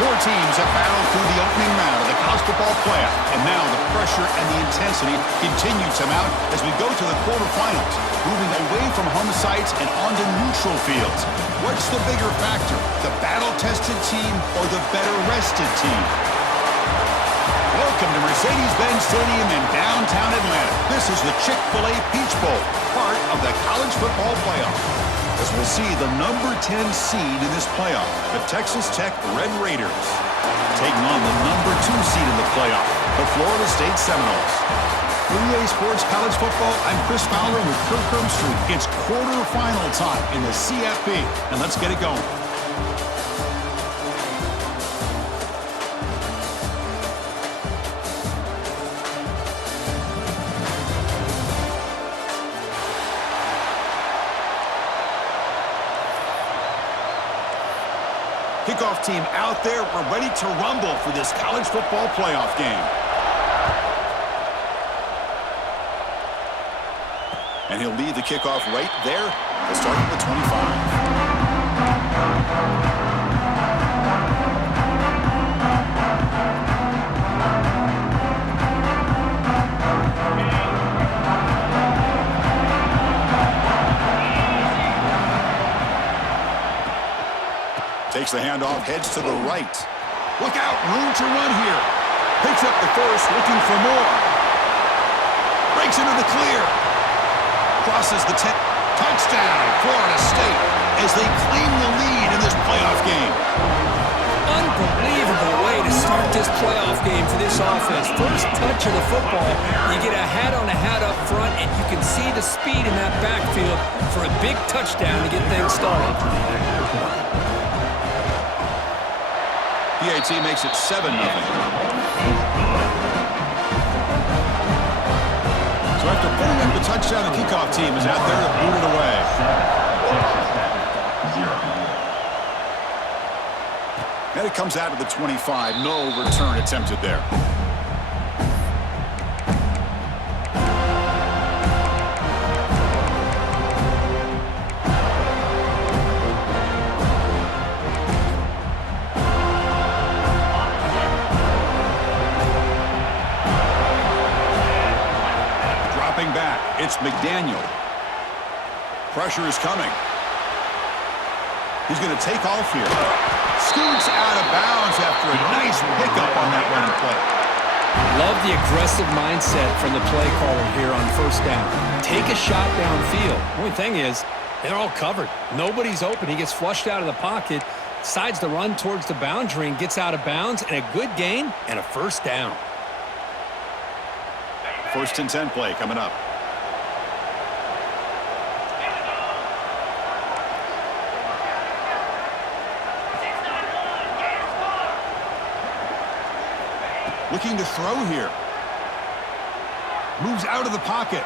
Four teams have battled through the opening round of the college football playoff, and now the pressure and the intensity continue to mount as we go to the quarterfinals, moving away from home sites and onto neutral fields. What's the bigger factor, the battle-tested team or the better-rested team? Welcome to Mercedes-Benz Stadium in downtown Atlanta. This is the Chick-fil-A Peach Bowl, part of the college football playoff. As we'll see the number 10 seed in this playoff, the Texas Tech Red Raiders, taking on the number 2 seed in the playoff, the Florida State Seminoles. For EA Sports College Football, I'm Chris Fowler with Kirk Herbstreit. It's quarterfinal time in the CFP, and let's get it going. Kickoff team out there. We're ready to rumble for this college football playoff game. And he'll lead the kickoff right there. He'll start at the 25. Takes the handoff, heads to the right. Look out, room to run here. Picks up the first, looking for more. Breaks into the clear. Crosses the 10. Touchdown, Florida State, as they claim the lead in this playoff game. Unbelievable way to start this playoff game for this offense. First touch of the football, you get a hat-on-a-hat up front, and you can see the speed in that backfield for a big touchdown to get things started. PAT makes it 7-0. So after putting up the touchdown, the kickoff team is out there to boot it away. And it comes out of the 25. No return attempted there. Back, it's McDaniel. Pressure is coming. He's going to take off here. Scoots out of bounds after a nice pickup on that running play. Love the aggressive mindset from the play caller here on first down. Take a shot downfield. Only thing is, they're all covered. Nobody's open. He gets flushed out of the pocket, decides to run towards the boundary and gets out of bounds, and a good gain and a first down. First and 10 play coming up. Looking to throw here. Moves out of the pocket.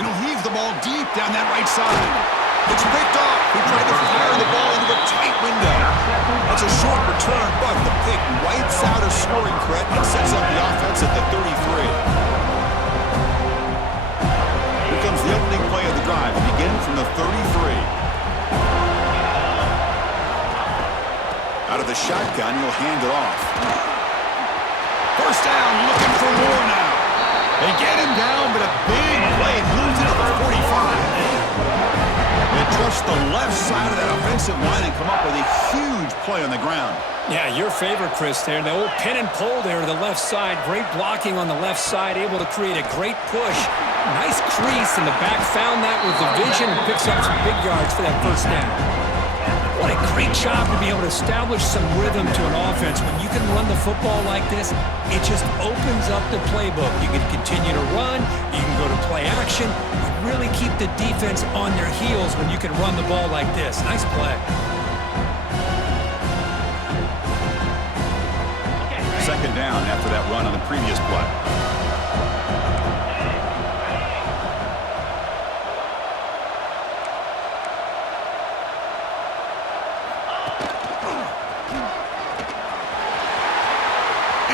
And he'll heave the ball deep down that right side. It's picked off. He tried to fire the ball into a tight window. That's a short return, but the pick wipes out a scoring threat and sets up the offense at the 33. Comes the opening play of the drive, begin from the 33. Out of the shotgun, he'll hand it off. First down, looking for more now. They get him down, but a big play moves it to the 45. They trust the left side of that offensive line and come up with a huge play on the ground. Yeah, your favorite, Chris, there. The old pin and pull there to the left side. Great blocking on the left side, able to create a great push. Nice crease, and the back found that with the vision and picks up some big yards for that first down. What a great job to be able to establish some rhythm to an offense. When you can run the football like this, it just opens up the playbook. You can continue to run. You can go to play action. You really keep the defense on their heels when you can run the ball like this. Nice play. Second down after that run on the previous play.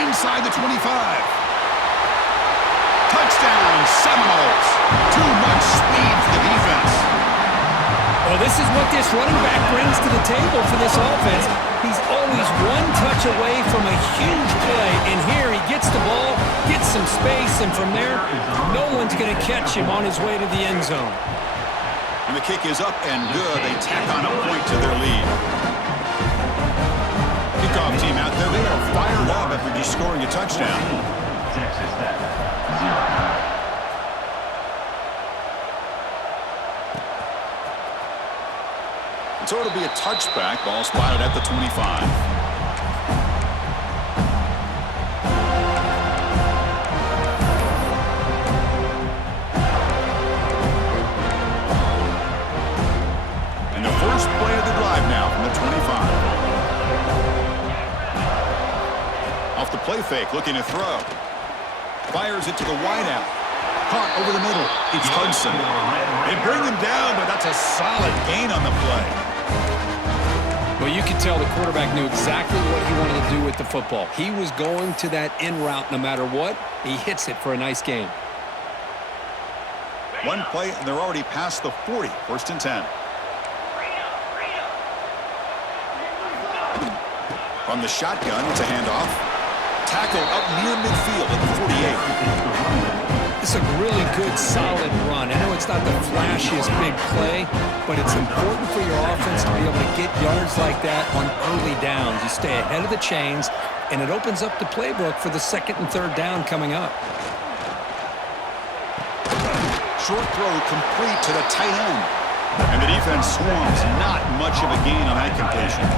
Inside the 25. Touchdown, Seminoles. Too much speed for the defense. Well, this is what this running back brings to the table for this offense. He's always one touch yards away from a huge play, and here he gets the ball, gets some space, and from there, no one's going to catch him on his way to the end zone. And the kick is up and good. They tack on a point to their lead. Kickoff team out there. They are fired up after just scoring a touchdown. Texas Tech, 0. So it'll be a touchback. Ball spotted at the 25. And the first play of the drive now from the 25. Off the play fake, looking to throw. Fires it to the wideout. Caught over the middle. It's Hudson. They bring him down, but that's a solid gain on the play. Well, you could tell the quarterback knew exactly what he wanted to do with the football. He was going to that in route no matter what. He hits it for a nice gain. One play, and they're already past the 40. First and 10. From the shotgun, it's a handoff. Tackle up near midfield at the 48. It's a really good, solid run. I know it's not the flashiest big play, but it's important for your offense to be able to get yards like that on early downs. You stay ahead of the chains, and it opens up the playbook for the second and third down coming up. Short throw complete to the tight end. And the defense swarms. Not much of a gain on that completion.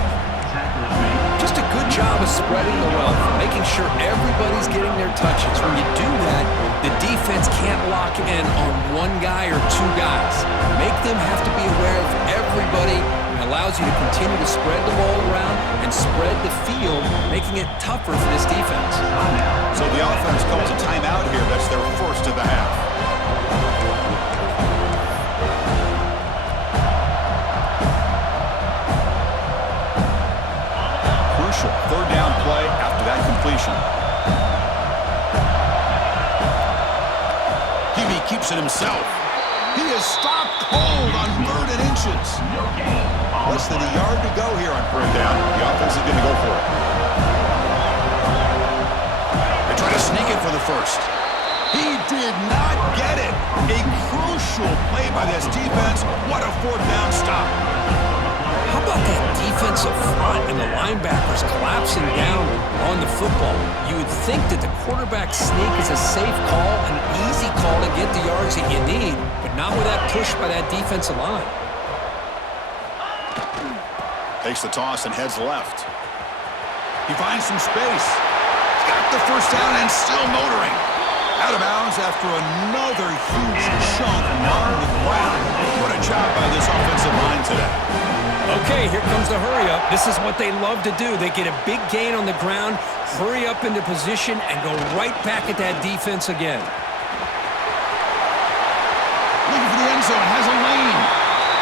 Just a good job of spreading the wealth, making sure everybody's getting their touches. When you do that, the defense can't lock in on one guy or two guys. Make them have to be aware of everybody. It allows you to continue to spread the ball around and spread the field, making it tougher for this defense. So the offense calls a timeout here. That's their first of the half. Third down play after that completion. Hebe keeps it himself. He is stopped cold on 3rd and inches. Less than a yard to go here on 3rd down. The offense is going to go for it. They try to sneak it for the first. He did not get it. A crucial play by this defense. What a 4th down stop. How about that defensive front and the linebackers collapsing down on the football? You would think that the quarterback sneak is a safe call, an easy call to get the yards that you need, but not with that push by that defensive line. Takes the toss and heads left. He finds some space. Got the first down and still motoring. Out of bounds after another huge chunk on the ground. What a job by this offensive line today. Okay, here comes the hurry-up. This is what they love to do. They get a big gain on the ground, hurry up into position, and go right back at that defense again. Looking for the end zone, has a lane,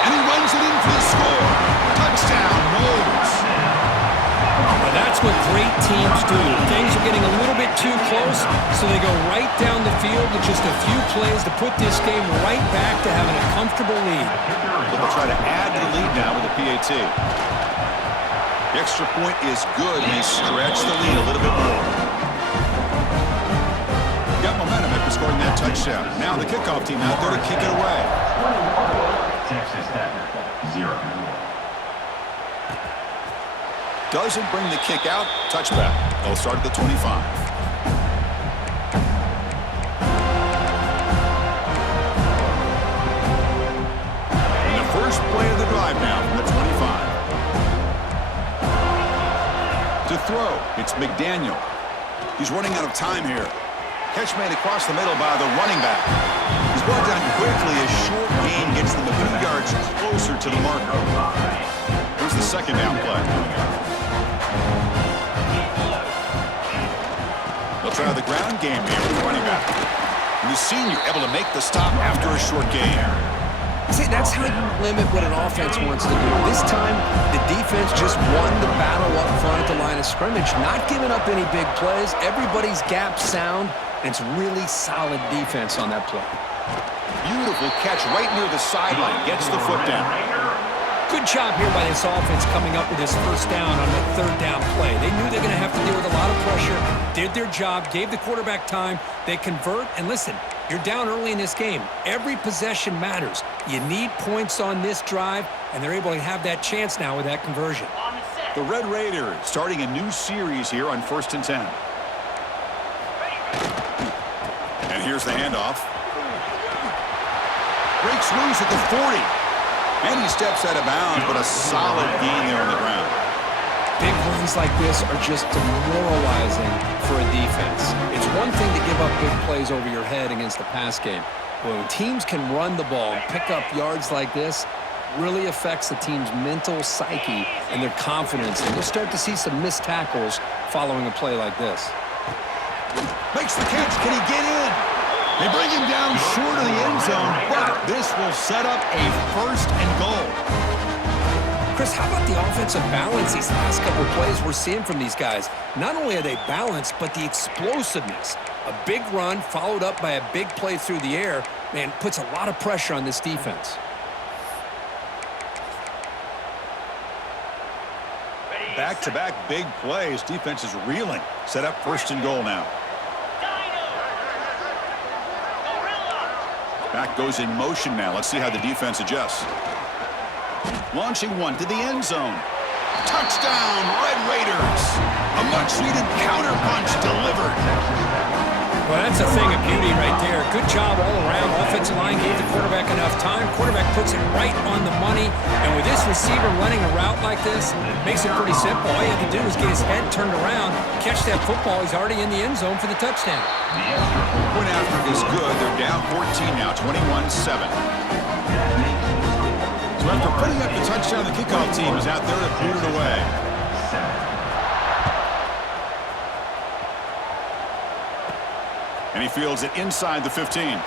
and he runs it in for the score. Touchdown, Noles. Well, that's what great teams do. Things are getting a little bit too close, so they go right down the field with just a few plays to put this game right back to having a comfortable lead. They'll try to add to the lead now with a PAT. The extra point is good, and they stretch the lead a little bit more. Got momentum after scoring that touchdown. Now the kickoff team out there to kick it away. Texas Tech, 0. Doesn't bring the kick out. Touchback. They'll start at the 25. First play of the drive now from the 25. To throw, it's McDaniel. He's running out of time here. Catch made across the middle by the running back. He's brought down quickly. A short gain gets them a few yards closer to the marker. Here's the second down play. They'll try the ground game here with the running back. And the senior able to make the stop after a short gain. See, that's how you limit what an offense wants to do. This time, the defense just won the battle up front at the line of scrimmage, not giving up any big plays. Everybody's gap sound, and it's really solid defense on that play. Beautiful catch right near the sideline. Gets the foot down. Good job here by this offense coming up with this first down on the third down play. They knew they were going to have to deal with a lot of pressure, did their job, gave the quarterback time. They convert, and listen, you're down early in this game. Every possession matters. You need points on this drive, and they're able to have that chance now with that conversion. The Red Raiders starting a new series here on 1st and 10. And here's the handoff. Breaks loose at the 40. And he steps out of bounds, but a solid gain there on the ground. Big runs like this are just demoralizing for a defense. It's one thing to give up big plays over your head against the pass game. But when teams can run the ball and pick up yards like this, really affects the team's mental psyche and their confidence. And you'll start to see some missed tackles following a play like this. Makes the catch. Can he get in? They bring him down short of the end zone, but this will set up a 1st and goal. Chris, how about the offensive balance these last couple of plays we're seeing from these guys? Not only are they balanced, but the explosiveness. A big run followed up by a big play through the air, man, puts a lot of pressure on this defense. Back-to-back big plays. Defense is reeling. Set up 1st and goal now. Back goes in motion now. Let's see how the defense adjusts. Launching one to the end zone. Touchdown, Red Raiders. A much-needed counter punch delivered. Well, that's a thing of beauty right there. Good job all around. Offensive line gave the quarterback enough time. Quarterback puts it right on the money. And with this receiver running a route like this, makes it pretty simple. All you have to do is get his head turned around, catch that football. He's already in the end zone for the touchdown. Point after is good. They're down 14 now, 21-7. So after putting up the touchdown, the kickoff team is out there to boot it away. And he fields it inside the 15. And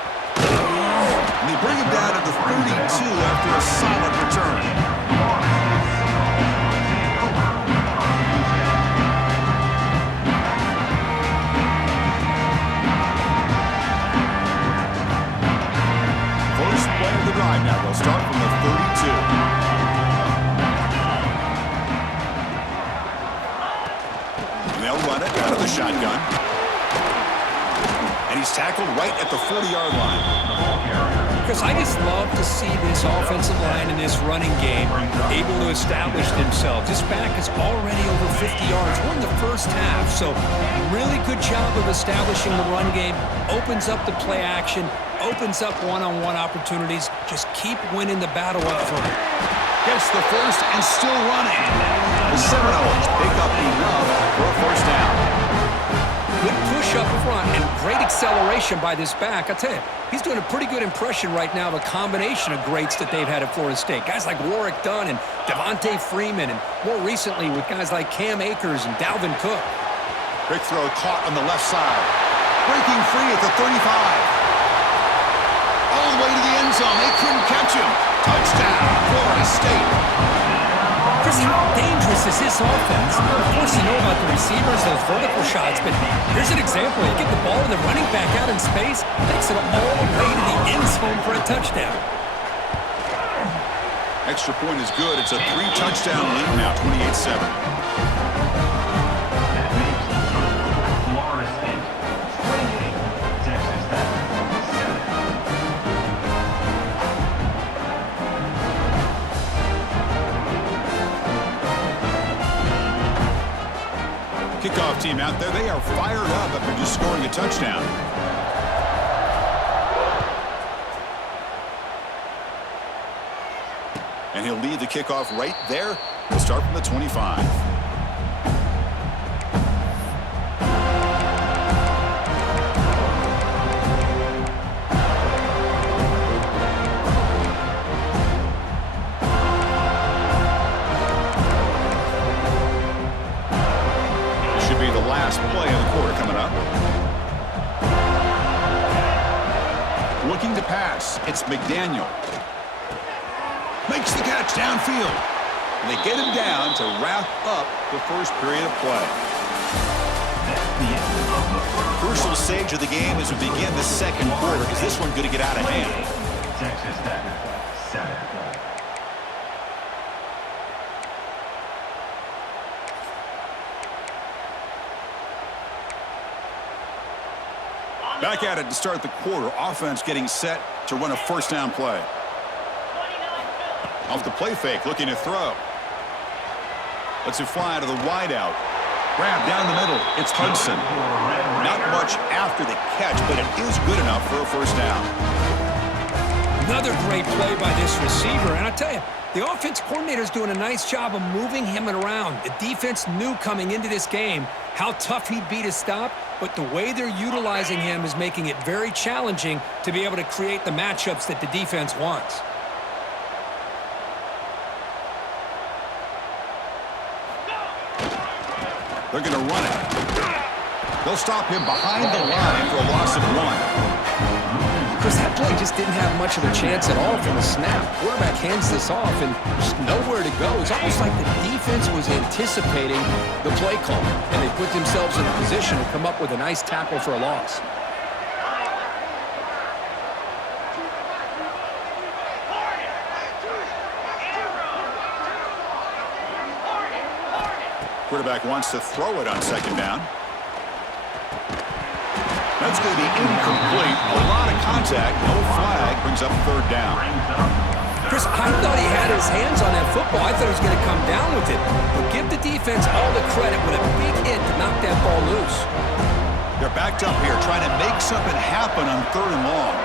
they bring him down to the 32 after a solid return. First play of the drive now. They'll start from the 32. And they'll run it out of the shotgun. And he's tackled right at the 40-yard line. Chris, I just love to see this offensive line in this running game able to establish themselves. This back is already over 50 yards. We're in the first half, so really good job of establishing the run game. Opens up the play action, opens up one-on-one opportunities. Just keep winning the battle up front. Gets the first and still running. The Seminoles pick up enough for a first down. Good push up front and great acceleration by this back. I tell you, he's doing a pretty good impression right now of a combination of greats that they've had at Florida State. Guys like Warrick Dunn and Devontae Freeman, and more recently with guys like Cam Akers and Dalvin Cook. Quick throw caught on the left side. Breaking free at the 35. All the way to the end zone. They couldn't catch him. Touchdown, Florida State. Chris, how dangerous is this offense? Of course, you know about the receivers, those vertical shots, but here's an example. You get the ball and the running back out in space, takes it all the way to the end zone for a touchdown. Extra point is good. It's a 3-touchdown lead now, 28-7. Florida State 28, Texas Tech 7. Kickoff team out there. They are fired up after just scoring a touchdown. And he'll lead the kickoff right there. We'll start from the 25. Last play of the quarter coming up. Looking to pass. It's McDaniel. Makes the catch downfield. And they get him down to wrap up the first period of play. Crucial stage of the game as we begin the second quarter. Is this one going to get out of hand? Texas Tech 7. Back at it to start the quarter. Offense getting set to run a first down play. Off the play fake, looking to throw. Lets it fly to the wide out. Grab down the middle. It's Hudson. Not much after the catch, but it is good enough for a first down. Another great play by this receiver. And I tell you, the offense coordinator's doing a nice job of moving him around. The defense knew coming into this game how tough he'd be to stop, but the way they're utilizing him is making it very challenging to be able to create the matchups that the defense wants. They're going to run it. They'll stop him behind the line for a loss of 1. Chris, that play just didn't have much of a chance at all from the snap. Quarterback hands this off and just nowhere to go. It's almost like the defense was anticipating the play call, and they put themselves in a position to come up with a nice tackle for a loss. Quarterback wants to throw it on second down. That's going to be incomplete. A lot of contact. No flag. Brings up third down. Chris, I thought he had his hands on that football. I thought he was going to come down with it. But give the defense all the credit with a big hit to knock that ball loose. They're backed up here trying to make something happen on third and long.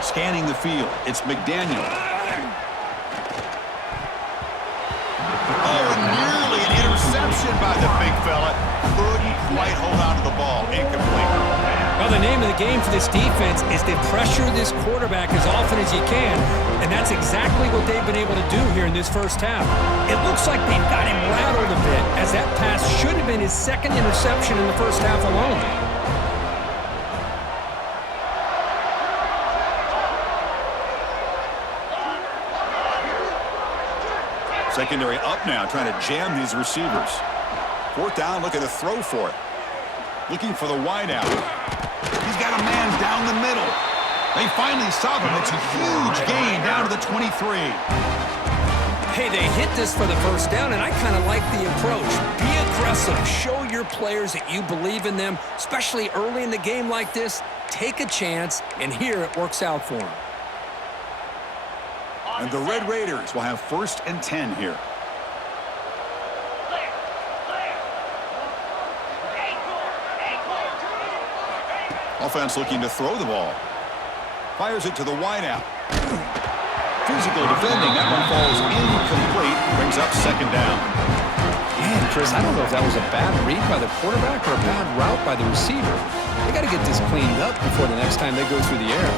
Scanning the field. It's McDaniel. Nearly an interception by the big fella. Couldn't quite hold on to the ball. Incomplete. Well, the name of the game for this defense is to pressure this quarterback as often as you can, and that's exactly what they've been able to do here in this first half. It looks like they've got him rattled a bit, as that pass should have been his second interception in the first half alone. Secondary up now, trying to jam these receivers. Fourth down, looking to throw for it. Looking for the wide out. He's got a man down the middle. They finally stop him. It's a huge gain down to the 23. Hey, they hit this for the first down, and I kind of like the approach. Be aggressive. Show your players that you believe in them, especially early in the game like this. Take a chance, and here it works out for them. And the Red Raiders will have 1st and 10 here. Offense looking to throw the ball. Fires it to the wideout. Physical defending. That one falls incomplete. Brings up second down. Man, Chris, I don't know if that was a bad read by the quarterback or a bad route by the receiver. They got to get this cleaned up before the next time they go through the air.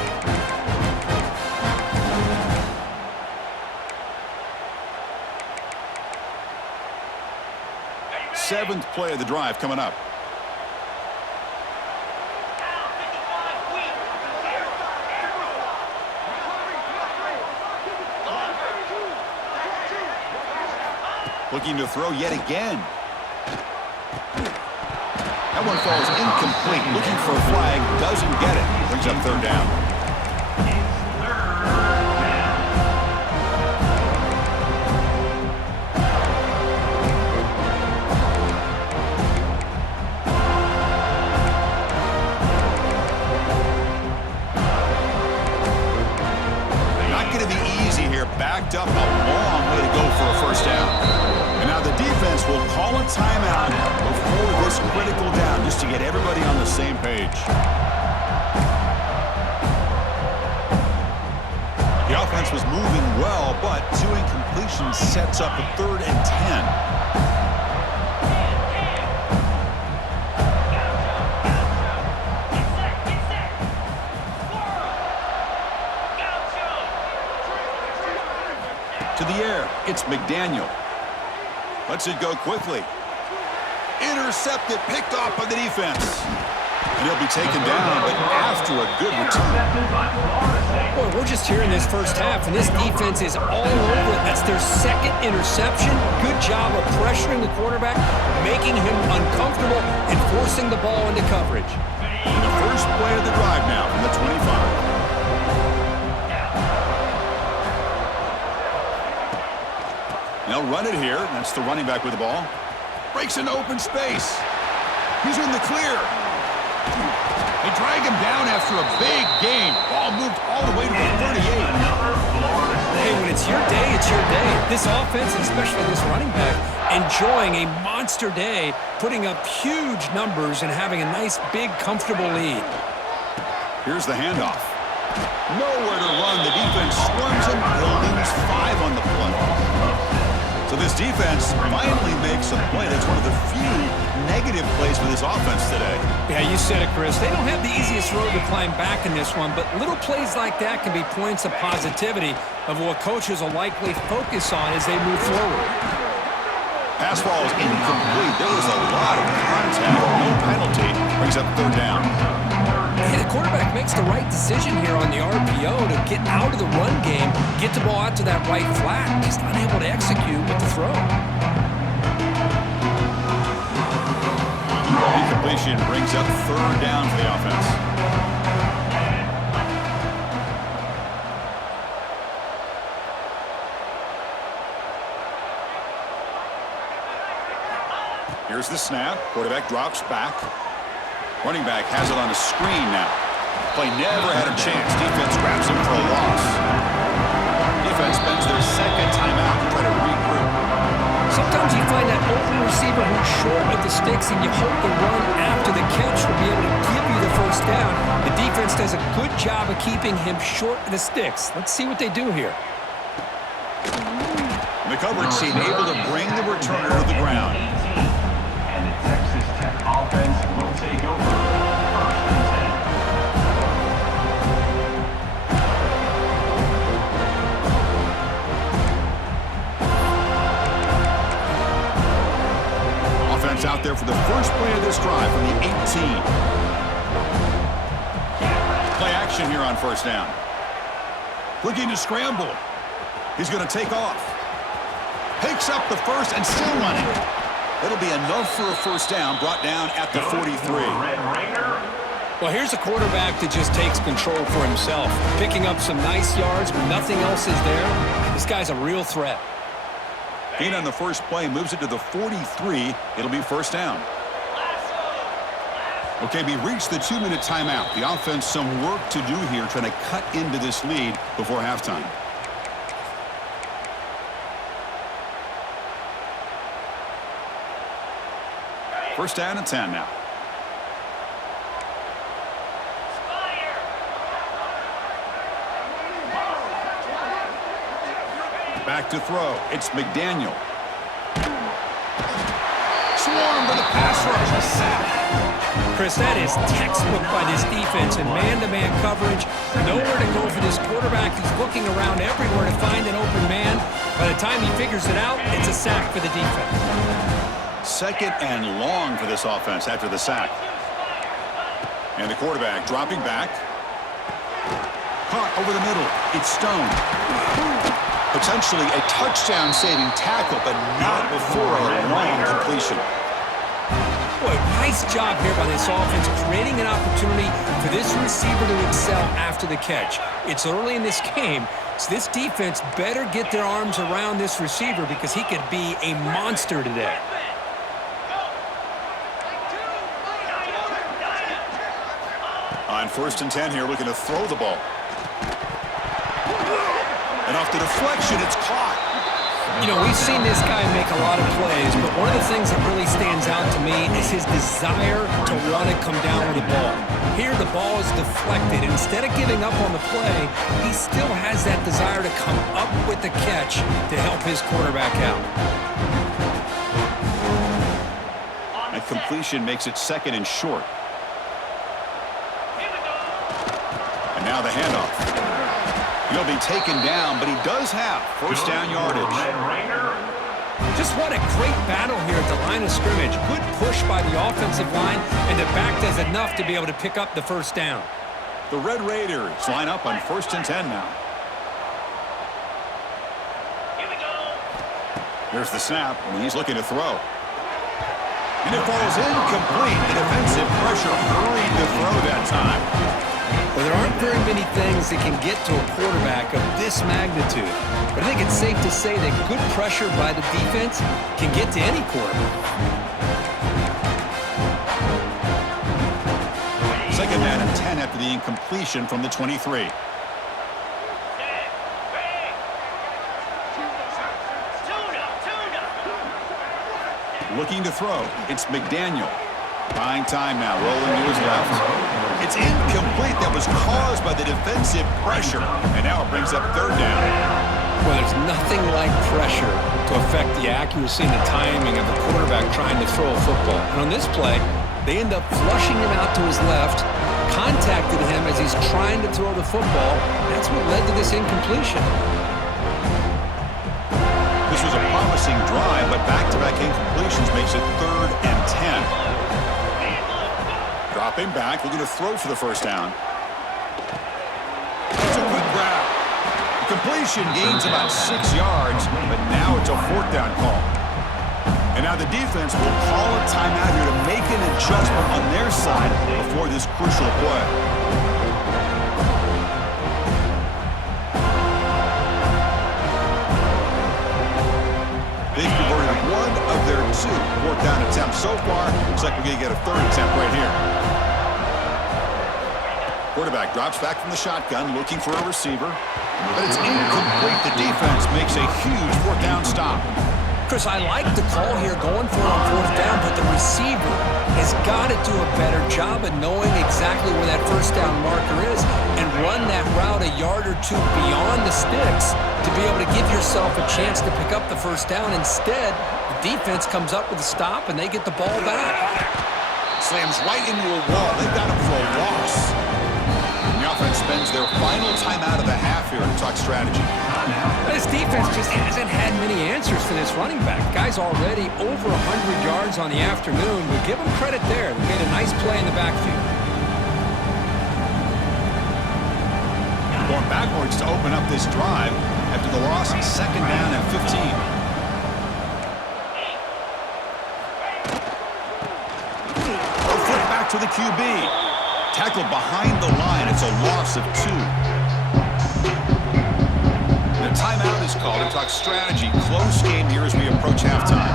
7th play of the drive coming up. Looking to throw yet again. That one falls incomplete. Looking for a flag. Doesn't get it. Brings up third down. Backed up a long way to go for a first down. And now the defense will call a timeout before this critical down, just to get everybody on the same page. The offense was moving well, but 2 incompletions sets up a 3rd and 10. To the air, it's McDaniel. Lets it go quickly. Intercepted, picked off by the defense. And he'll be taken down, but after a good return. Boy, we're just here in this first half, and this defense is all over it. That's their 2nd interception. Good job of pressuring the quarterback, making him uncomfortable, and forcing the ball into coverage. And the first play of the drive now from the 25. They'll run it here. That's the running back with the ball. Breaks into open space. He's in the clear. They drag him down after a big gain. Ball moved all the way to the 38. Hey, when it's your day, it's your day. This offense, and especially this running back, enjoying a monster day, putting up huge numbers and having a nice, big, comfortable lead. Here's the handoff. Nowhere to run. The defense swarms him. He'll lose 5 on the play. So this defense finally makes a play. That's one of the few negative plays for this offense today. Yeah, you said it, Chris. They don't have the easiest road to climb back in this one, but little plays like that can be points of positivity of what coaches will likely focus on as they move forward. Pass ball is incomplete. There was a lot of contact. No penalty. Brings up 3rd down. Hey, the quarterback makes the right decision here on the RPO to get out of the run game, get the ball out to that right flat. He's unable to execute with the throw. Incompletion brings up 3rd down for the offense. Here's the snap. Quarterback drops back. Running back has it on a screen now. Play never had a chance. Defense grabs him for a loss. Defense spends their 2nd timeout to try to regroup. Sometimes you find that open receiver who's short of the sticks, and you hope the run after the catch will be able to give you the 1st down. The defense does a good job of keeping him short of the sticks. Let's see what they do here. The coverage team able to bring the returner to the ground. And the Texas Tech offense will take over 1st and 10. Offense out there for the first play of this drive from the 18. Play action here on 1st down. Looking to scramble. He's going to take off. Picks up the 1st and still running. It'll be enough for a 1st down, brought down at the 43. Well, here's a quarterback that just takes control for himself, picking up some nice yards when nothing else is there. This guy's a real threat. Gain on the 1st play moves it to the 43. It'll be 1st down. Okay, we reached the 2-minute timeout. The offense some work to do here, trying to cut into this lead before halftime. First down and 10 now. Back to throw. It's McDaniel. Swarm to the pass rush. A sack. Chris, that is textbook by this defense in man-to-man coverage. Nowhere to go for this quarterback. He's looking around everywhere to find an open man. By the time he figures it out, it's a sack for the defense. 2nd and long for this offense after the sack. And the quarterback dropping back. Caught over the middle. It's Stone. Potentially a touchdown-saving tackle, but not before a long completion. Boy, nice job here by this offense, creating an opportunity for this receiver to excel after the catch. It's early in this game, so this defense better get their arms around this receiver because he could be a monster today. On 1st and 10 here, looking to throw the ball. And off the deflection, it's caught. You know, we've seen this guy make a lot of plays, but one of the things that really stands out to me is his desire to want to come down with the ball. Here, the ball is deflected. Instead of giving up on the play, he still has that desire to come up with the catch to help his quarterback out. And completion makes it 2nd and short. And now the handoff. He'll be taken down, but he does have 1st down yardage. Just what a great battle here at the line of scrimmage. Good push by the offensive line, and the back does enough to be able to pick up the 1st down. The Red Raiders line up on 1st and 10 now. Here's the snap, and he's looking to throw. And it falls incomplete. The defensive pressure hurried the throw that time. Well, there aren't very many things that can get to a quarterback of this magnitude. But I think it's safe to say that good pressure by the defense can get to any quarterback. Second down and 10 after the incompletion from the 23. Looking to throw. It's McDaniel. Buying time now, rolling to his left. It's incomplete. That was caused by the defensive pressure. And now it brings up third down. Well, there's nothing like pressure to affect the accuracy and the timing of the quarterback trying to throw a football. And on this play, they end up flushing him out to his left, contacted him as he's trying to throw the football. That's what led to this incompletion. This was a promising drive, but back-to-back incompletions makes it third and 10. Dropping back, looking to throw for the first down. It's a quick grab. The completion gains about 6 yards, but now it's a fourth down call. And now the defense will call a timeout here to make an adjustment on their side before this crucial play. They've converted one of their 2 fourth down attempts so far. Looks like we're going to get a third attempt right here. Quarterback drops back from the shotgun, looking for a receiver. But it's incomplete. The defense makes a huge fourth down stop. Chris, I like the call here going for it on fourth down, but the receiver has got to do a better job of knowing exactly where that first down marker is and run that route a yard or 2 beyond the sticks to be able to give yourself a chance to pick up the first down. Instead, the defense comes up with a stop and they get the ball back. Slams right into a wall. They've got him for a loss. The offense spends their final timeout of the half here to talk strategy. This defense just hasn't had many answers for this running back. Guy's already over 100 yards on the afternoon, but give him credit there. They made a nice play in the backfield. Going backwards to open up this drive after the loss, second down and 15. A foot back to the QB. Tackled behind the line. It's a loss of 2. The timeout is called to talk strategy. Close game here as we approach halftime.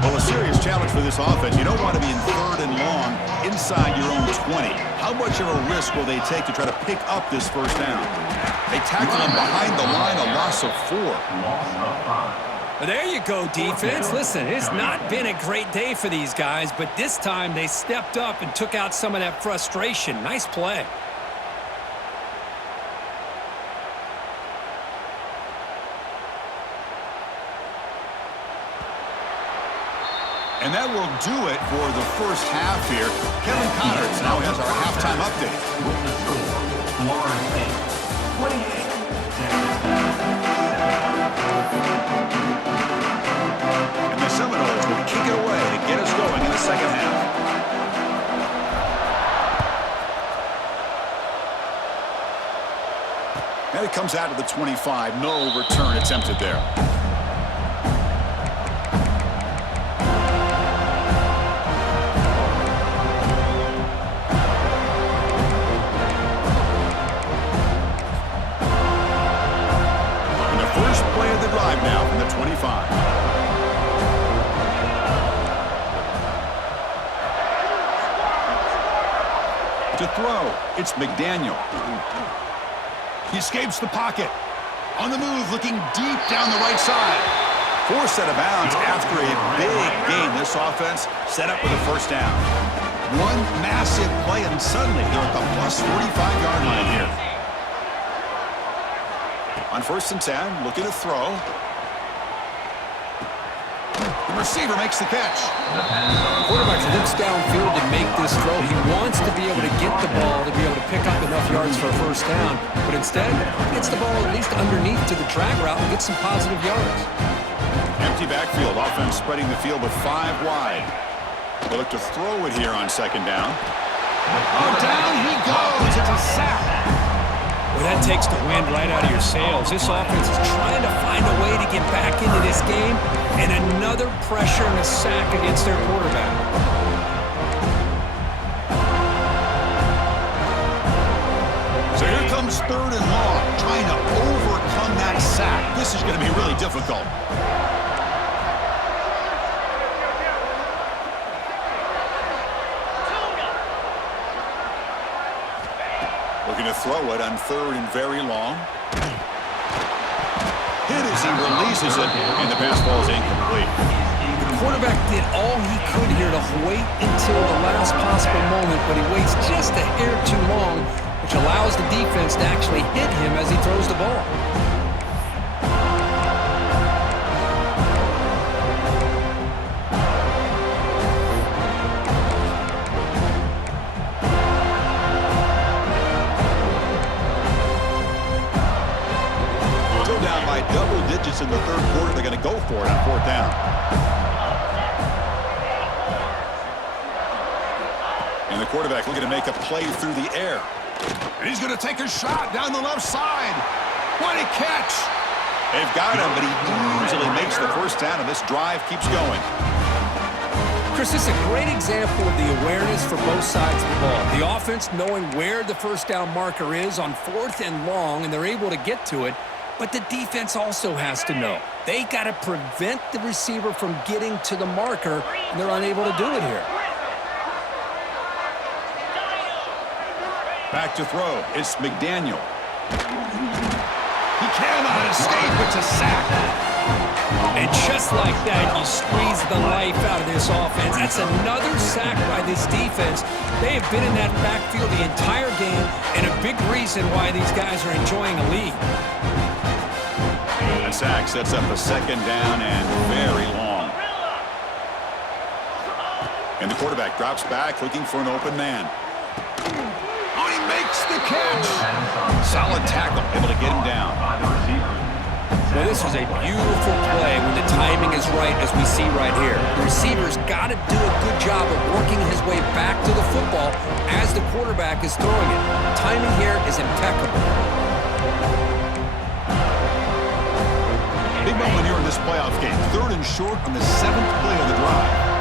Well, a serious challenge for this offense. You don't want to be in third and long inside your own 20. How much of a risk will they take to try to pick up this first down? They tackle him behind the line, a loss of 4. Well, there you go, defense. Listen, it's not been a great day for these guys, but this time they stepped up and took out some of that frustration. Nice play. And that will do it for the first half here. Kevin Connors now has our halftime update. With the score, Florida State 28. And the Seminoles will kick it away to get us going in the second half. And it comes out to the 25. No return attempted there. And the first play of the drive now from the 25. To throw, it's McDaniel. He escapes the pocket. On the move, looking deep down the right side. Forced out of bounds after a big gain. This offense set up with a first down. One massive play, and suddenly they're at the plus 45-yard line here. On first and 10, looking to throw. The receiver makes the catch. The quarterback looks downfield to make this throw. He wants to be able to get the ball to be able to pick up enough yards for a first down, but instead, he gets the ball at least underneath to the drag route and gets some positive yards. Empty backfield, offense spreading the field with 5 wide. They look to throw it here on second down. Oh, down he goes. It's a sack. Well, that takes the wind right out of your sails. This offense is trying to find a way to get back into this game, and another pressure and a sack against their quarterback. So here comes third and long, trying to overcome that sack. This is going to be really difficult. Looking to throw it on 3rd and very long. Hit as he releases it, and the pass ball is incomplete. The quarterback did all he could here to wait until the last possible moment, but he waits just a hair too long, which allows the defense to actually hit him as he throws the ball. Still down by double digits in the 3rd quarter. They're going to go for it on 4th down. And the quarterback looking to make a play through the air. And he's going to take a shot down the left side. What a catch! They've got him, but he easily makes the 1st down, and this drive keeps going. Chris, this is a great example of the awareness for both sides of the ball. The offense knowing where the 1st down marker is on 4th and long, and they're able to get to it. But the defense also has to know. They got to prevent the receiver from getting to the marker, and they're unable to do it here. Back to throw. It's McDaniel. He cannot escape. It's a sack. And just like that, you squeeze the life out of this offense. That's another sack by this defense. They have been in that backfield the entire game, and a big reason why these guys are enjoying a lead. That sack sets up a 2nd down and very long. And the quarterback drops back looking for an open man. Oh, he makes the catch. Solid tackle, able to get him down. Well, this was a beautiful play when the timing is right, as we see right here. The receiver's got to do a good job of working his way back to the football as the quarterback is throwing it. The timing here is impeccable. Big moment here in this playoff game. 3rd and short on the 7th play of the drive.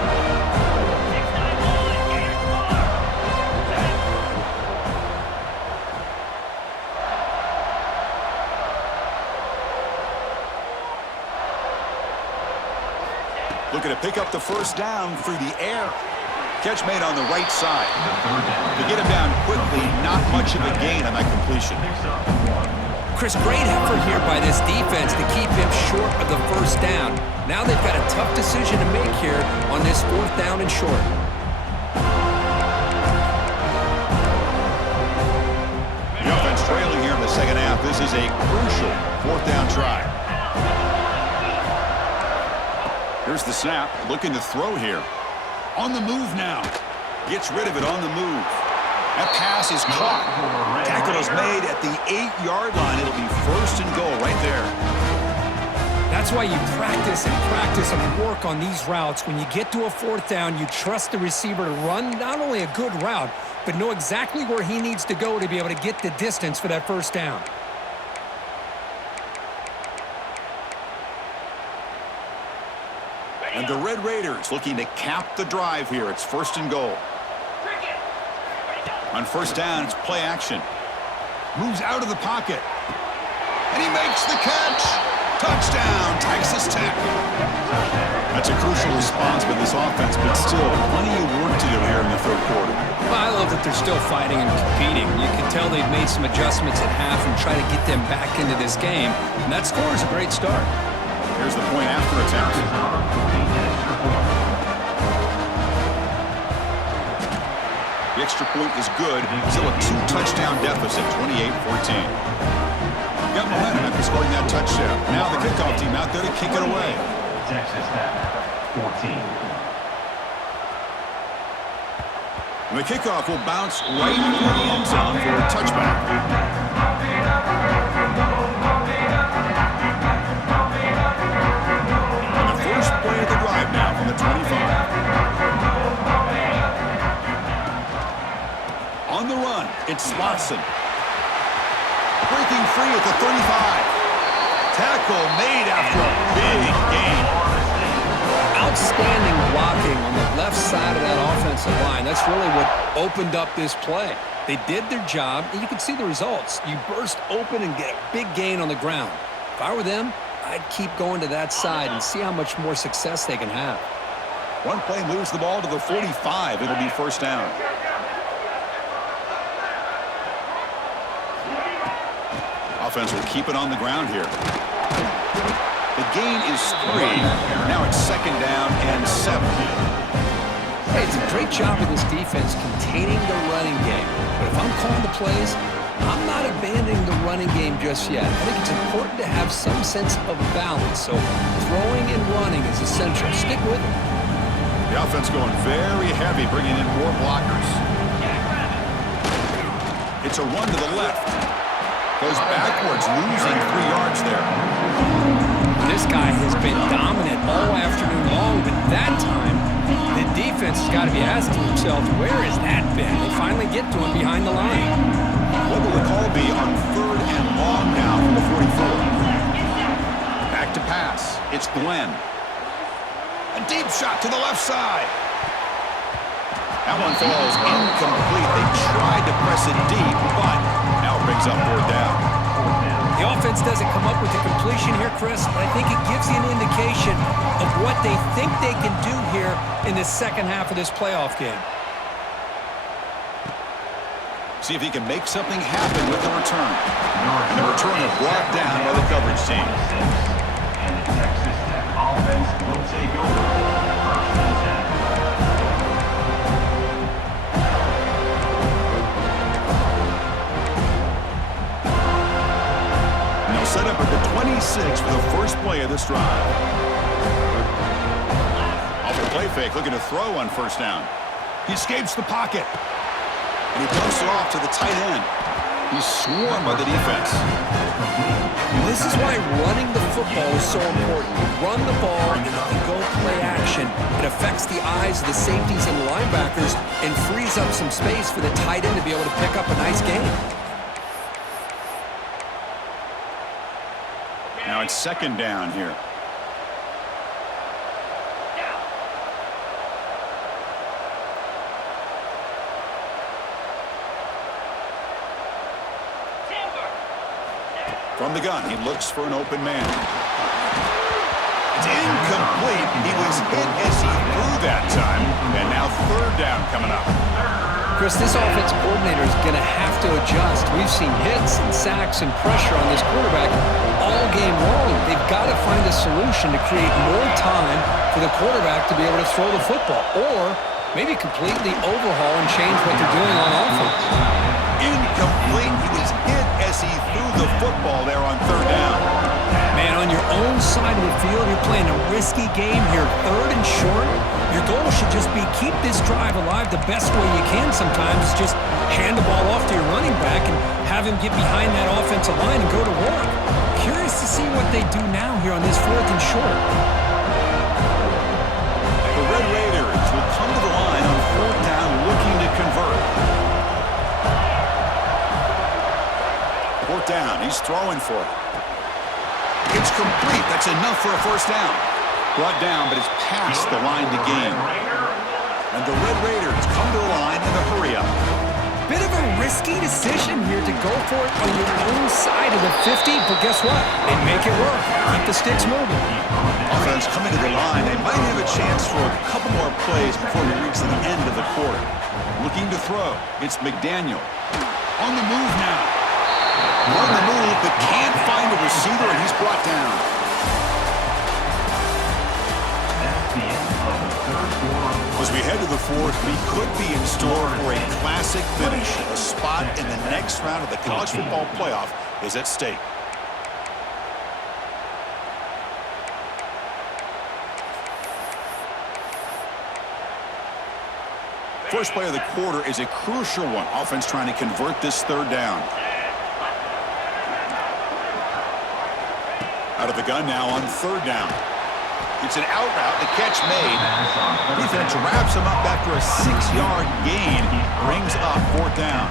Looking to pick up the 1st down through the air. Catch made on the right side. To get him down quickly, not much of a gain on that completion. Chris, great effort here by this defense to keep him short of the 1st down. Now they've got a tough decision to make here on this 4th down and short. The offense trailing here in the 2nd half. This is a crucial 4th down try. Here's the snap, looking to throw here. On the move now. Gets rid of it on the move. That pass is caught. Tackle is made at the 8-yard line. It'll be 1st and goal right there. That's why you practice and work on these routes. When you get to a 4th down, you trust the receiver to run not only a good route, but know exactly where he needs to go to be able to get the distance for that 1st down. And the Red Raiders looking to cap the drive here. It's 1st and goal. On 1st down, it's play action. Moves out of the pocket. And he makes the catch. Touchdown, Texas Tech. That's a crucial response by this offense, but still plenty of work to do here in the 3rd quarter. Well, I love that they're still fighting and competing. You can tell they've made some adjustments at half and try to get them back into this game. And that score is a great start. Here's the point after attempt. The extra point is good. Still a 2-touchdown deficit, 28-14. Got momentum after scoring that touchdown. Now the kickoff team out there to kick it away. Texas Tech, 14. And the kickoff will bounce right into the end zone for a touchback. And the first play of the drive now from the 25. On the run, it's Watson. Breaking free at the 35. Tackle made after a big gain. Outstanding blocking on the left side of that offensive line. That's really what opened up this play. They did their job, and you can see the results. You burst open and get a big gain on the ground. If I were them, I'd keep going to that side and see how much more success they can have. One play moves the ball to the 45. It'll be 1st down. offense will keep it on the ground here. The gain is 3. Now it's 2nd down and 7. Hey, it's a great job of this defense containing the running game. But if I'm calling the plays, I'm not abandoning the running game just yet. I think it's important to have some sense of balance. So throwing and running is essential. Stick with it. The offense going very heavy, bringing in more blockers. It's a run to the left. Goes backwards, losing 3 yards there. This guy has been dominant all afternoon long, but that time, the defense has got to be asking themselves, where has that been? They finally get to him behind the line. What will the call be on 3rd and long now from the 44? Back to pass. It's Glenn. A deep shot to the left side. That one falls incomplete. They tried to press it deep, but now it brings up 4th down. The offense doesn't come up with the completion here, Chris, but I think it gives you an indication of what they think they can do here in the second half of this playoff game. See if he can make something happen with the return. And the return is brought down by the coverage team. And the Texas Tech offense will take over 1st and 10. Set up at the 26 for the first play of this drive. Off the play fake, looking to throw on 1st down. He escapes the pocket. And he dumps it off to the tight end. He's swarmed by the defense. This is why running the football is so important. Run the ball and if you go play action, it affects the eyes of the safeties and the linebackers and frees up some space for the tight end to be able to pick up a nice gain. Now it's 2nd down here. From the gun, he looks for an open man. It's incomplete. He was hit as he threw that time. And now 3rd down coming up. Chris, this offensive coordinator is going to have to adjust. We've seen hits and sacks and pressure on this quarterback all game long. They've got to find a solution to create more time for the quarterback to be able to throw the football, or maybe completely overhaul and change what they're doing on offense. Incomplete. He was hit as he threw the football there on 3rd down. Man, on your own side of the field, you're playing a risky game here. 3rd and short. Your goal should just be keep this drive alive the best way you can sometimes. Just hand the ball off to your running back and have him get behind that offensive line and go to work. Curious to see what they do now here on this 4th and short. The Red Raiders will come to the line on 4th down looking to convert. 4th down, he's throwing for it. It's complete. That's enough for a 1st down. Brought down, but it's past the line to gain. And the Red Raiders come to the line in a hurry-up. Bit of a risky decision here to go for it on your own side of the 50, but guess what? They make it work. Keep the sticks moving. Offense coming to the line. They might have a chance for a couple more plays before we reach the end of the quarter. Looking to throw. It's McDaniel. On the move now. On the move, but can't find a receiver, and he's brought down. As we head to the 4th, we could be in store for a classic finish. A spot in the next round of the college football playoff is at stake. First play of the quarter is a crucial one. Offense trying to convert this 3rd down. Out of the gun now on 3rd down. It's an out route, the catch made. Defense wraps him up after a 6-yard gain. Brings up 4th down.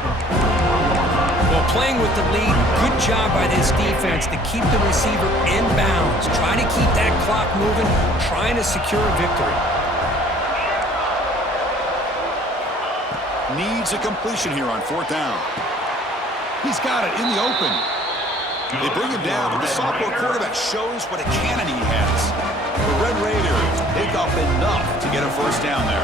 Well, playing with the lead, good job by this defense to keep the receiver in bounds. Trying to keep that clock moving, trying to secure a victory. Needs a completion here on 4th down. He's got it in the open. They bring him down, and the sophomore quarterback shows what a cannon he has. The Red Raiders pick up enough to get a 1st down there.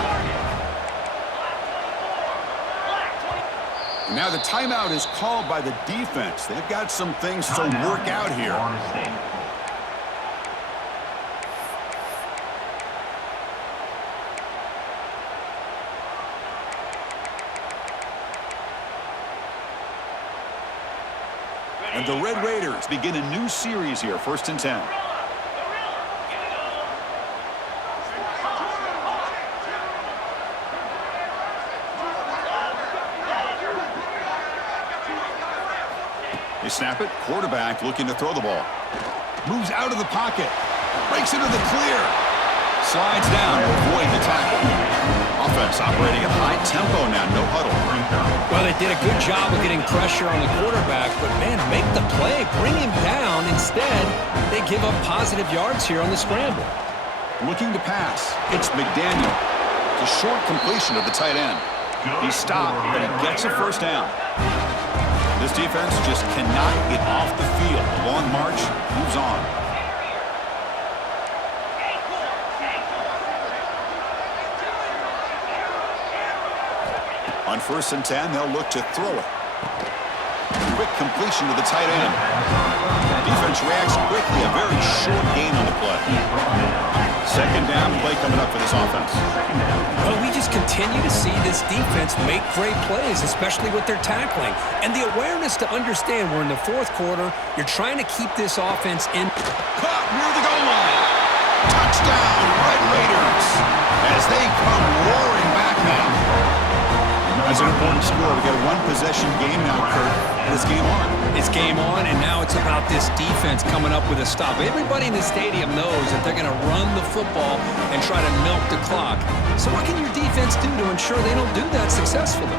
And now the timeout is called by the defense. They've got some things to work out here. Florida State. And the Red Raiders begin a new series here, 1st and 10. They snap it. Quarterback looking to throw the ball. Moves out of the pocket. Breaks into the clear. Slides down to avoid the tackle. Offense operating at high tempo now. No huddle. Well, they did a good job of getting pressure on the quarterback, but, man, make the play. Bring him down. Instead, they give up positive yards here on the scramble. Looking to pass. It's McDaniel. It's a short completion to the tight end. He stopped, but he gets a first down. This defense just cannot get off the field. The long march moves on. On 1st and 10, they'll look to throw it. Quick completion to the tight end. Defense reacts quickly. A very short gain on the play. 2nd down play coming up for this offense. Well, we just continue to see this defense make great plays, especially with their tackling. And the awareness to understand we're in the 4th quarter, you're trying to keep this offense in. Caught near the goal line. Touchdown, Red Raiders, as they come roaring back now. That's an important score. We got a 1-possession game now, Kurt, and it's game on. It's game on, and now it's about this defense coming up with a stop. Everybody in the stadium knows that they're going to run the football and try to milk the clock. So what can your defense do to ensure they don't do that successfully?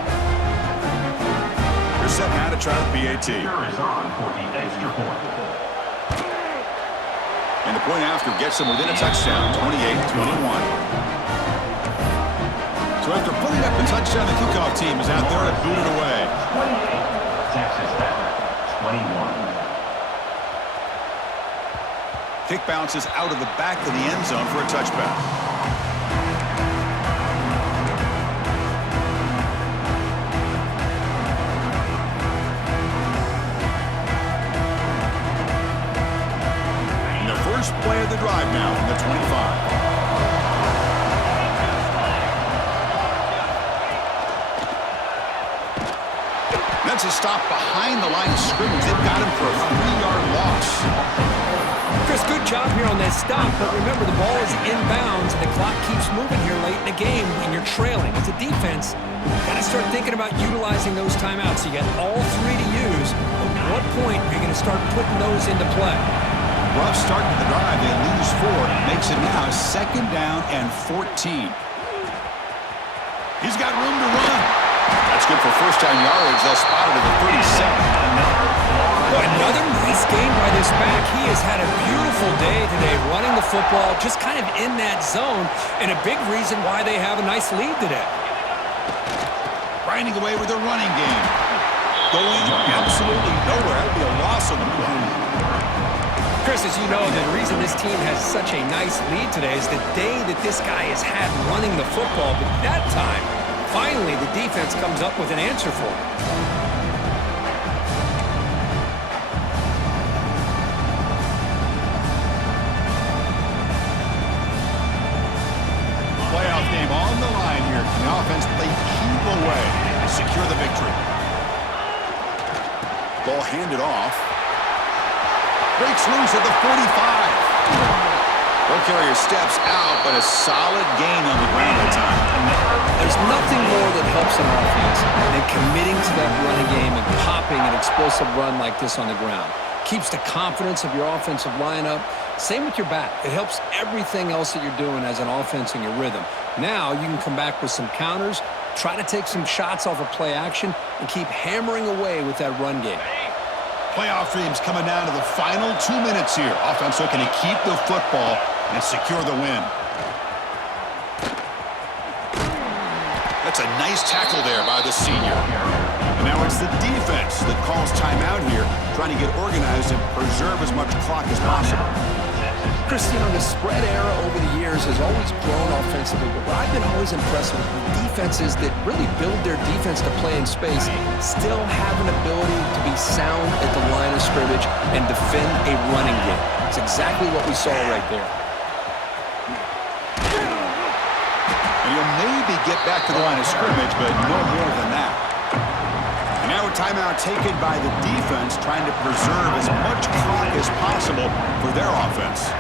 They're set now to try the PAT. Here is on for the extra point. And the point after gets them within a touchdown, 28-21. So after putting up the touchdown, the kickoff team is out there to boot it away. 28, Texas Tech, 21. Kick bounces out of the back of the end zone for a touchback. And the first play of the drive now from the 25. That's a stop behind the line of scrimmage. They've got him for a 3-yard loss. Chris, good job here on that stop, but remember the ball is inbounds and the clock keeps moving here late in the game and you're trailing. As a defense, you've got to start thinking about utilizing those timeouts. You got all 3 to use. At what point are you going to start putting those into play? Rough start to the drive. They lose 4. Makes it now 2nd down and 14. He's got room to run. That's good for first down yardage. They'll spot it at the 37. Another nice game by this back. He has had a beautiful day today running the football, just kind of in that zone, and a big reason why they have a nice lead today. Grinding away with their running game. Going absolutely nowhere. That would be a loss on the play. Chris, as you know, the reason this team has such a nice lead today is the day that this guy has had running the football, but that time, finally, the defense comes up with an answer for him. Playoff game on the line here. The offense, they keep away and secure the victory. Ball handed off. Breaks loose at the 45. Ball carrier steps out, but a solid gain on the ground that time. There's nothing more that helps an offense than committing to that running game and popping an explosive run like this on the ground. Keeps the confidence of your offensive lineup. Same with your back. It helps everything else that you're doing as an offense in your rhythm. Now you can come back with some counters, try to take some shots off of play action, and keep hammering away with that run game. Playoff dreams coming down to the final 2 minutes here. Offense looking to keep the football and secure the win. That's a nice tackle there by the senior. And now it's the defense that calls timeout here, trying to get organized and preserve as much clock as possible. Chris, the spread era over the years has always grown offensively, but what I've been always impressed with defenses that really build their defense to play in space still have an ability to be sound at the line of scrimmage and defend a running game. It's exactly what we saw right there. And you'll maybe get back to the line of scrimmage, but no more than that. And now a timeout taken by the defense, trying to preserve as much clock as possible for their offense.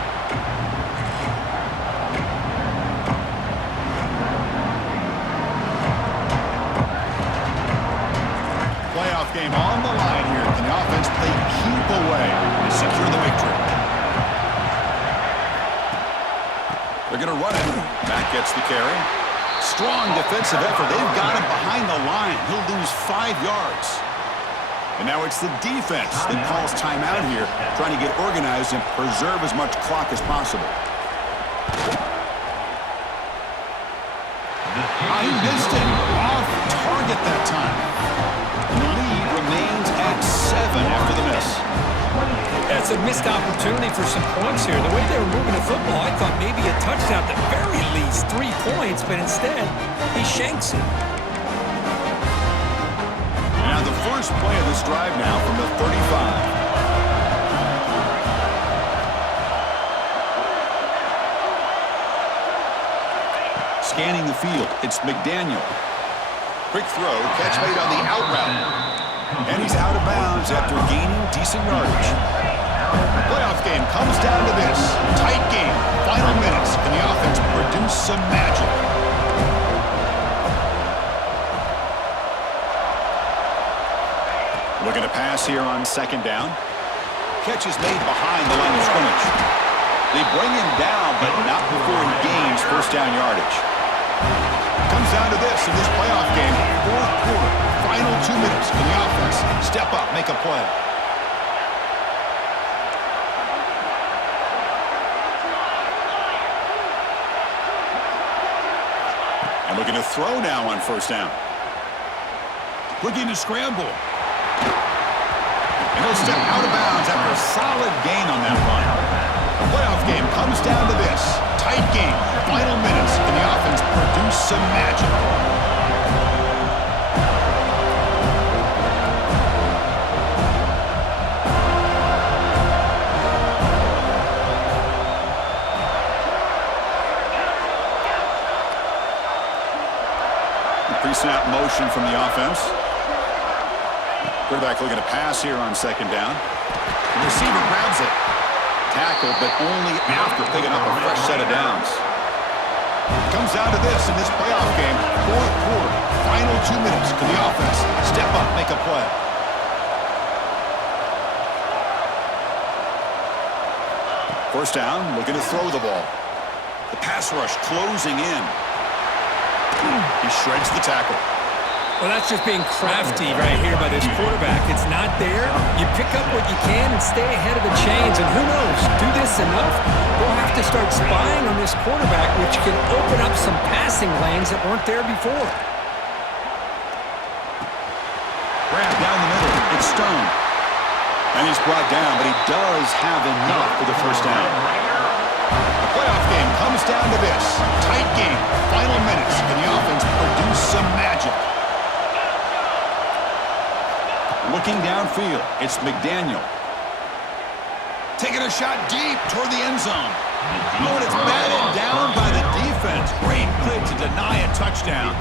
Playoff game on the line here. Can the offense play keep away and secure the victory? They're going to run it. Matt gets the carry. Strong defensive effort. They've got him behind the line. He'll lose 5 yards. And now it's the defense that calls timeout here, trying to get organized and preserve as much clock as possible. He missed it. Off target that time. And the lead remains at 7 after the miss. That's a missed opportunity for some points here. The way they were moving the football, I thought maybe a touchdown, at the very least 3 points, but instead, he shanks it. Now the first play of this drive now from the 35. Scanning the field, it's McDaniel. Quick throw, catch made on the out route. And he's out of bounds after gaining decent yardage. The playoff game comes down to this. Tight game, final minutes. Can the offense produce some magic? Looking to pass here on second down. Catch is made behind the line of scrimmage. They bring him down, but not before he gains first down yardage. Comes down to this in this playoff game. Fourth quarter, final 2 minutes. Can the offense step up, make a play? And looking to throw now on first down. Looking to scramble. And he'll step out of bounds after a solid gain on that run. The playoff game comes down to this. Tight game, final minutes. Can the offense produce some magic? The pre-snap motion from the offense. Quarterback looking to pass here on second down. The receiver grabs it. Tackled, but only after picking up a fresh set of downs. Comes down to this in this playoff game. Fourth quarter, final 2 minutes. Can the offense step up, make a play? First down, looking to throw the ball. The pass rush closing in. He shreds the tackle. Well, that's just being crafty right here by this quarterback. It's not there. You pick up what you can and stay ahead of the chains. And who knows, do this enough, we'll have to start spying on this quarterback, which can open up some passing lanes that weren't there before. Grab down the middle. It's Stone. And he's brought down, but he does have enough for the first down. The playoff game comes down to this. Tight game, final minutes. Can the offense produce some magic? Looking downfield, it's McDaniel. Taking a shot deep toward the end zone. Oh, and it's batted down by the defense. Great play to deny a touchdown.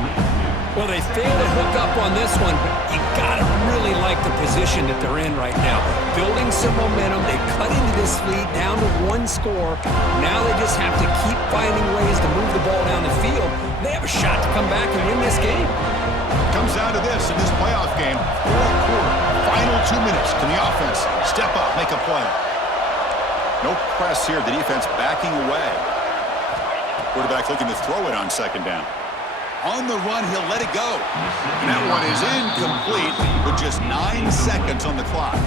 Well, they failed to hook up on this one, but you gotta really like the position that they're in right now. Building some momentum, they cut into this lead down to 1 score. Now they just have to keep finding ways to move the ball down the field. They have a shot to come back and win this game. Comes down to this in this playoff game. Fourth quarter, final 2 minutes. Can the offense step up, make a play? No press here. The defense backing away. Quarterback looking to throw it on second down. On the run, he'll let it go. And that one is incomplete with just 9 seconds on the clock.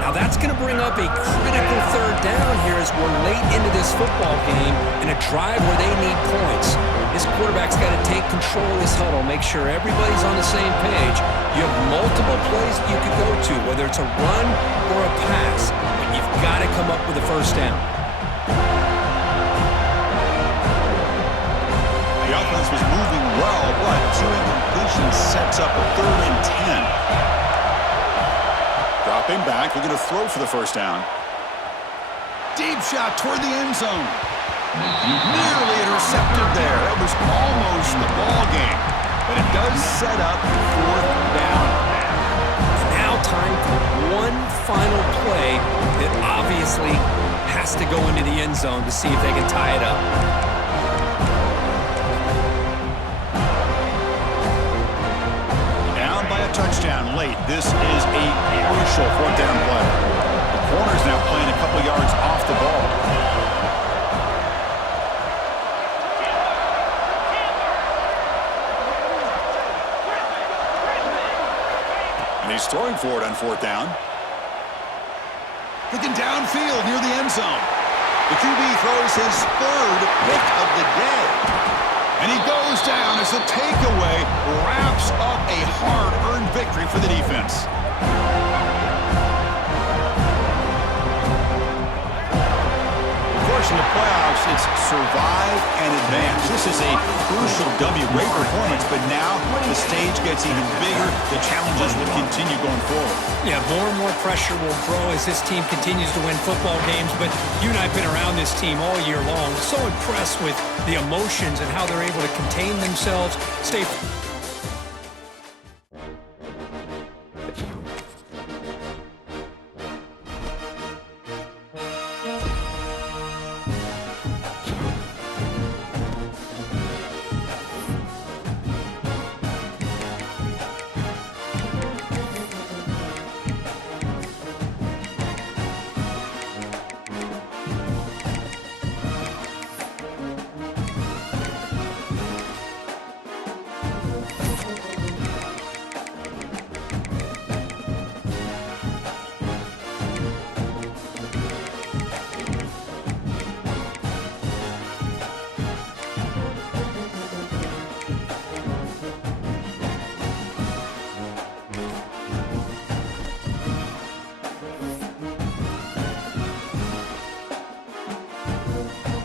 Now that's going to bring up a critical third down here as we're late into this football game in a drive where they need points. This quarterback's got to take control of this huddle, make sure everybody's on the same page. You have multiple plays that you could go to, whether it's a run or a pass, but you've got to come up with a first down. offense was moving well, but two incompletions sets up a 3rd and 10. Dropping back, looking to throw for the first down. Deep shot toward the end zone. Nearly intercepted there. That was almost the ball game. But it does set up 4th down. Now time for one final play that obviously has to go into the end zone to see if they can tie it up. Down by a touchdown late. This is a crucial 4th down play. The corner's now playing a couple yards off the ball. And he's throwing for it on 4th down. Looking downfield near the end zone. The QB throws his 3rd pick of the day. And he goes down as the takeaway wraps up a hard-earned victory for the defense. Of course, in the playoffs, it's survive and advance. This is a crucial W. Great performance, but now the stage gets even bigger. The challenges will continue going forward. Yeah, more and more pressure will grow as this team continues to win football games, but you and I have been around this team all year long. So impressed with the emotions and how they're able to contain themselves, stay